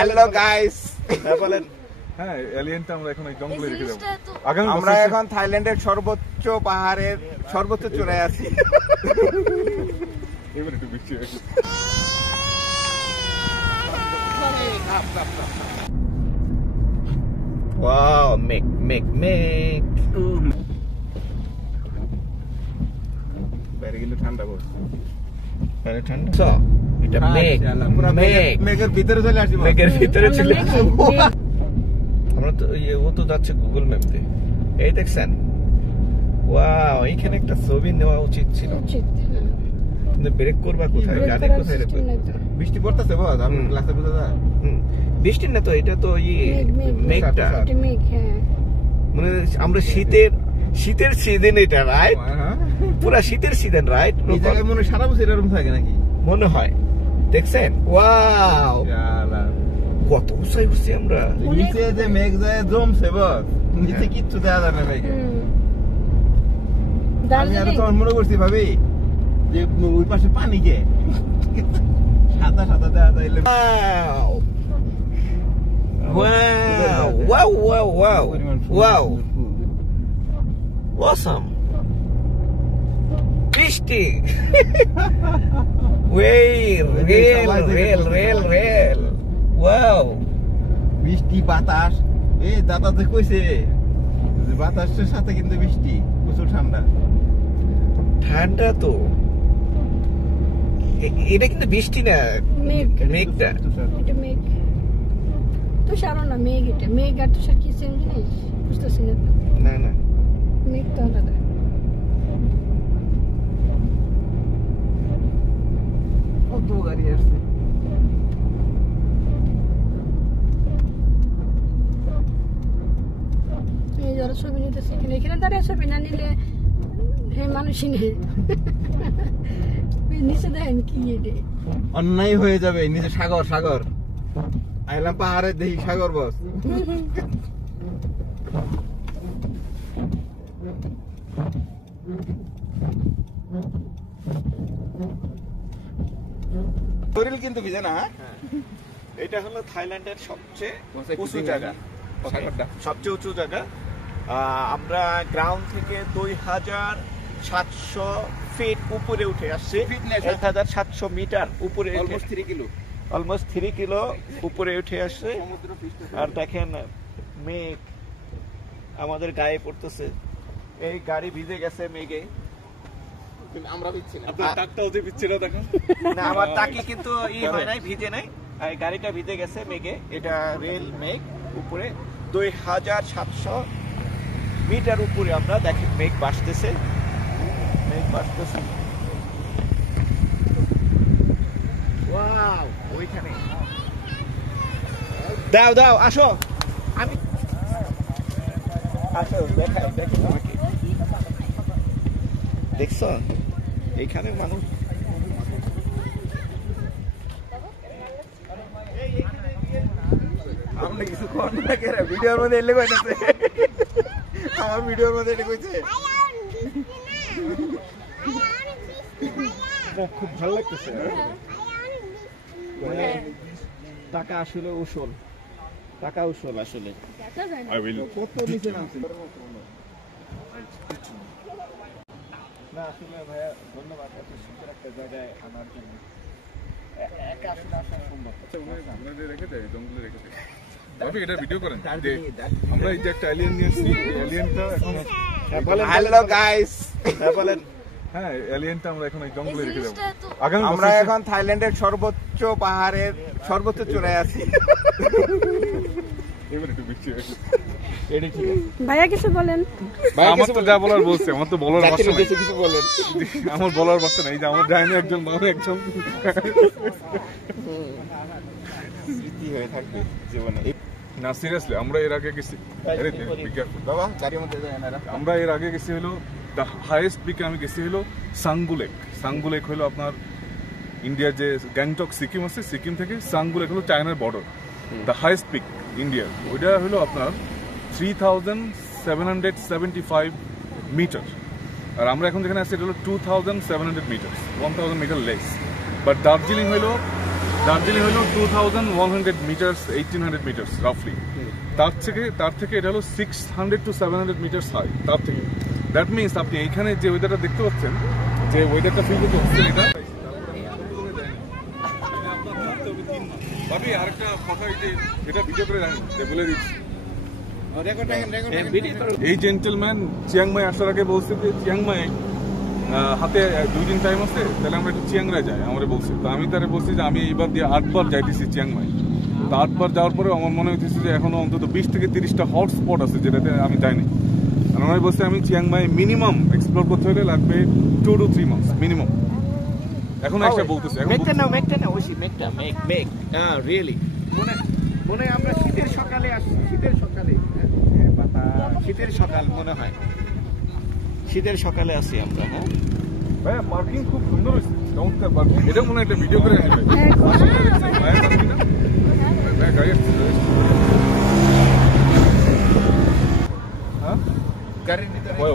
Hello guys, বলেন। হ্যাঁ, এলিয়েনটা আমরা এখন এই জঙ্গলে রেখে দেব। আমরা এখন থাইল্যান্ডের সর্বোচ্চ পাহাড়ের সর্বোচ্চ চূড়ায় আছি। এবার একটু বৃষ্টি হয়েছে। ওয়াও, মেক বাইরে গেলে ঠান্ডা পড়ছে। বাইরে ঠান্ডা তো এটা মেঘের ভিতরে চলে আসি। মেঘের ভিতরে চলে আসি। আমরা তো ও তো যাচ্ছে গুগল ম্যাপ দিয়ে। এই দেখছেন, ওয়াও, এইখানে একটা ছবি নেওয়া উচিত ছিল। কিন্তু ব্রেক করবা কোথায়? গাড়ি কোথায় রেখে? বৃষ্টি পড়তেছে বস, আমি ক্লাসে বুঝা যায়। বৃষ্টি না তো, এটা তো মেঘটা। মানে আমরা শীতের সিজন এটা, রাইট? পুরা শীতের সিজন, রাইট? এই জায়গায় মনে সারা বছর এরকম থাকে নাকি মনে হয়। দেখছেন, ওয়াও, কত উঁচাই উঠছি আমরা। নিচে যে মেঘ যায় জমছে বস, নিচে কিচ্ছু দেখা যায় না মেঘে। আমি আরো তখন মনে করছি ভাবি যে ওই পাশে পানি কে সাদা সাদা দেখা যায়। Wow. Awesome. বৃষ্টি। রেল। Wow. বৃষ্টি, বাতাস। এই দাদা যে কইছে যে বাতাসের সাথে কিন্তু বৃষ্টি, প্রচুর ঠান্ডা তো। এটা কিন্তু বৃষ্টি না, মেঘটা। এটা মেঘ, তুষার না মেঘ। এটা মেঘ আর তুষার কি সেম জিনিস? বুঝতেছি না। না, মেঘ তো আলাদা। কত গাড়ি আসছে। এই যারা ছবি নিতেছে এখানে দাঁড়িয়ে ছবি না নিলে মানুষই নেই। নিচে দেখেন কি এটা অন্যায় হয়ে যাবে। নিচে সাগর। আইলাম পাহাড়ে, দেখি সাগর বস। শরীর কিন্তু ভিজে না। এটা হলো থাইল্যান্ডের সবচেয়ে উঁচু জায়গা, সবচেয়ে উঁচু জায়গা। আমরা গ্রাউন্ড থেকে 2700 ফিট উপরে উঠে আসছি। 1700 মিটার উপরে, অলমোস্ট 3 কিলো উপরে উঠে আসছে। আর দেখেন মেঘ আমাদের গায়ে পড়তেছে। এই গাড়ি ভিজে গেছে মেঘে। আমরা ভিজছি না। আপনার টাকটাও যে ভিজছিল দেখেন। না, আমার টাকি কিন্তু হয় নাই, ভিজে নাই। এই গাড়িটা ভিজে গেছে মেঘে। এটা রেল মেঘ উপরে 2700 মিটার উপরে আমরা দেখি মেঘ ভাসতেছে। ওয়াও, ওইখানে দাও আসো, আমি দেখো আমাকে। দেখছো এইখানে মানুষ। আমরা কিছু কর না কে ভিডিওর মধ্যে এলে কইতাছে। আমার ভিডিওর মধ্যে এটা কইছে। খুব ভালো লাগতেছে। টাকা আসলে উসল, আসলে। কত নিচে নামছে না আসলে ভাইয়া, ধন্যবাদ এত সুন্দর একটা জায়গায় আনার জন্য। একা আসলে আসা সম্ভব। রেখে দেয়, জঙ্গলে রেখে দেয়। আপনি এটা ভিডিও করেন যে আমরা এই যে একটা এলিয়েন নিয়ে আসছি, এলিয়েনটা এখন। হ্যালো গাইস, বলেন। হ্যাঁ, এলিয়েনটা আমরা এখন এই জঙ্গলে রেখে দেব। আমরা এখন থাইল্যান্ডের সর্বোচ্চ পাহাড়ের সর্বোচ্চ চূড়ায় আছি। এবার একটু বৃষ্টি হয়েছে। এটা ঠিক আছে। ভাইয়া কিছু বলেন। আমার তো যা বলার বলছে, আমার তো বলার ভাষা নাই। কিছু বলেন। আমার বলার ভাষা নাই যে আমার জানি একজন মানুষ একজন স্মৃতি হয়ে থাকবে জীবনে। না সিরিয়াসলি, আমরা এর আগে গেছি। বাবা গাড়ির মধ্যে যায় না। আমরা এর আগে গেছি হলো দ্য হাইয়েস্ট পিকে। আমি গেছি হলো সাঙ্গু লেক হলো আপনার ইন্ডিয়ার যে গ্যাংটক সিকিম আছে, সিকিম থেকে সাঙ্গু লেক হলো চায়নার বর্ডার। দ্য হাইয়েস্ট পিক ইন্ডিয়ার, ওইটা হলো আপনার 3775 মিটার। আর আমরা এখন যেখানে আছি এটা হলো 2700 metre, 1000 metre less. But Darjeeling হলো দার্জিলিং হলো 2100 মিটার্স 1800 মিটার্স রাফলি। তার থেকে এটা হলো 600 to 700 মিটার্স হাই। তার থেকে দ্যাট মিনস আপনি এইখানে যে ওয়েদারটা দেখতে পাচ্ছেন, যে ওয়েদারটা ফিল করতে পারছেন, এটা আরেকটা কথা, এটা ভিডিও করে রাখেন, বলে দিচ্ছি। এই জেন্টেলম্যান চিয়াংমাই আসার আগে বলছে যে চিয়াংমাই হাতে 2 দিন টাইম আছে, তাহলে আমরা একটু চিয়াংরাই যাই আমারে বলছে। তো আমি তারে বলছি যে আমি এইবার দিয়ে 8 বার যাইতেছি চিয়াংমাই। তো 8 বার যাওয়ার পরে আমার মনে হইতেছে যে এখনো অন্তত 20 থেকে 30টা হটস্পট আছে যেটাতে আমি যাইনি। আর আমি বলছি আমি চিয়াংমাই মিনিমাম এক্সপ্লোর করতে হলে লাগবে 2 to 3 মান্থস মিনিমাম। এখন একটা বলতেছে মনে হয় আমরা শীতের সকালে আসছি, শীতের সকাল মনে হয়, শীতের সকালে আসি আমরা। হ্যাঁ ভাইয়া পার্কিং খুব সুন্দর হয়েছে, চমৎকার পার্কিং। এটা মনে হয় একটা ভিডিও করে নেবে।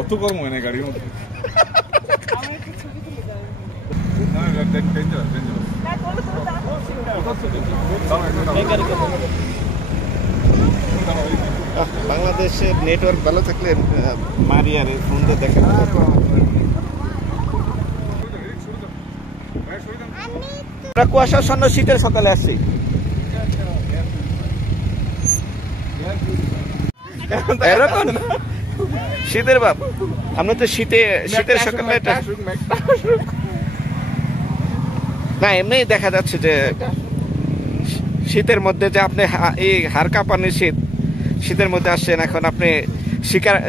অত কর্ম হয় না গাড়ির মধ্যে। বাংলাদেশের নেটওয়ার্ক ভালো থাকলে মারিয়ারে ফোন দিয়ে দেখা আমরা কুয়াশাচ্ছন্ন শীতের সকালে আসছি। এরকম শীতের বাপ, আমরা তো শীতের সকালে না, এমনি দেখা যাচ্ছে যে শীতের মধ্যে যে আপনি এই হাড় কাঁপানি শীতের মধ্যে আসছেন। এখন আপনি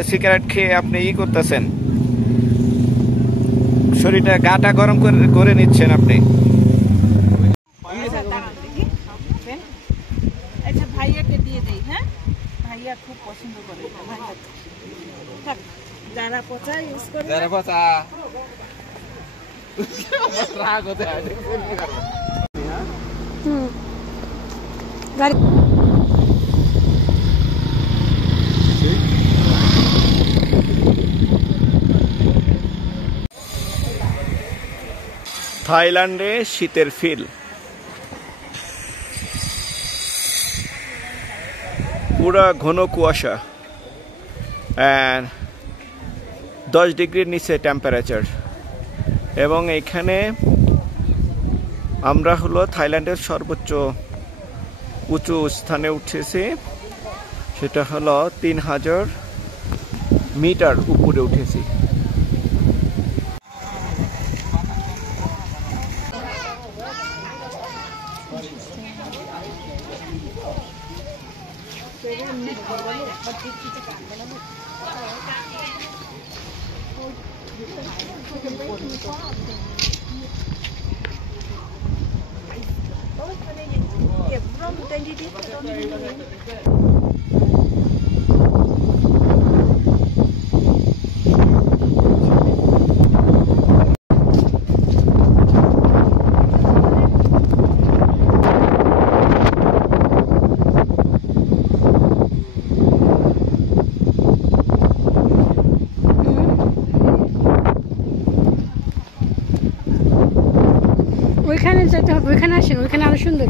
সিগারেট খেয়ে আপনি করতেছেন, শরীরটা গাটা গরম করে নিচ্ছেন আপনি। আচ্ছা ভাইয়াকে দিয়ে দেই। হ্যাঁ ভাইয়া খুব পছন্দ করে, ভাইয়া যারা পচা ইউজ করে, যারা পচা রাগ হতে হয়। থাইল্যান্ডে শীতের ফিল, পুরা ঘন কুয়াশা, 10 ডিগ্রির নিচে টেম্পারেচার। এবং এখানে আমরা হলো থাইল্যান্ডের সর্বোচ্চ উঁচু স্থানে উঠেছি, সেটা হলো 3000 মিটার উপরে উঠেছি। ওইখানে যেতে হবে, ওইখানে আসেন, ওইখানে আরো সুন্দর।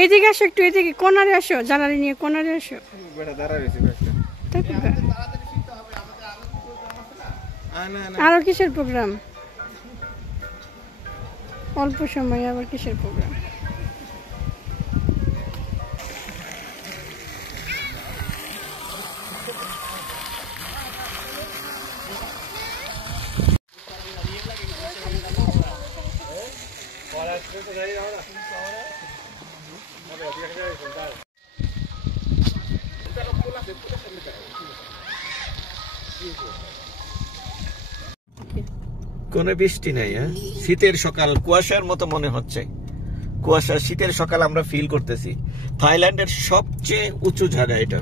এইদিকে আসো, একটু এদিকে কোনারে আসো, জানালি নিয়ে কোনারে আসো। আরো কিসের প্রোগ্রাম? অল্প সময় আবার কিসের প্রোগ্রাম? কোনো বৃষ্টি নেই, হ্যাঁ শীতের সকাল, কুয়াশার মতো মনে হচ্ছে, কুয়াশা শীতের সকাল আমরা ফিল করতেছি। থাইল্যান্ডের সবচেয়ে উঁচু জায়গা এটা।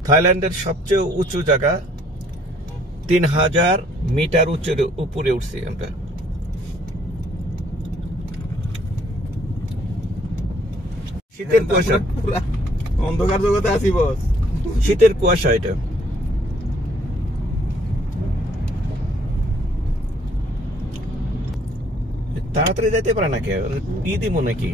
থাইল্যান্ডের সবচেয়ে উঁচু জায়গা, 3000 মিটার উপরে উঠছি আমরা। শীতের কুয়াশা, অন্ধকার জগতে আছি বস। শীতের কুয়াশা এটা। তাড়াতাড়ি যাইতে পারে না কে, দিয়ে দিব নাকি?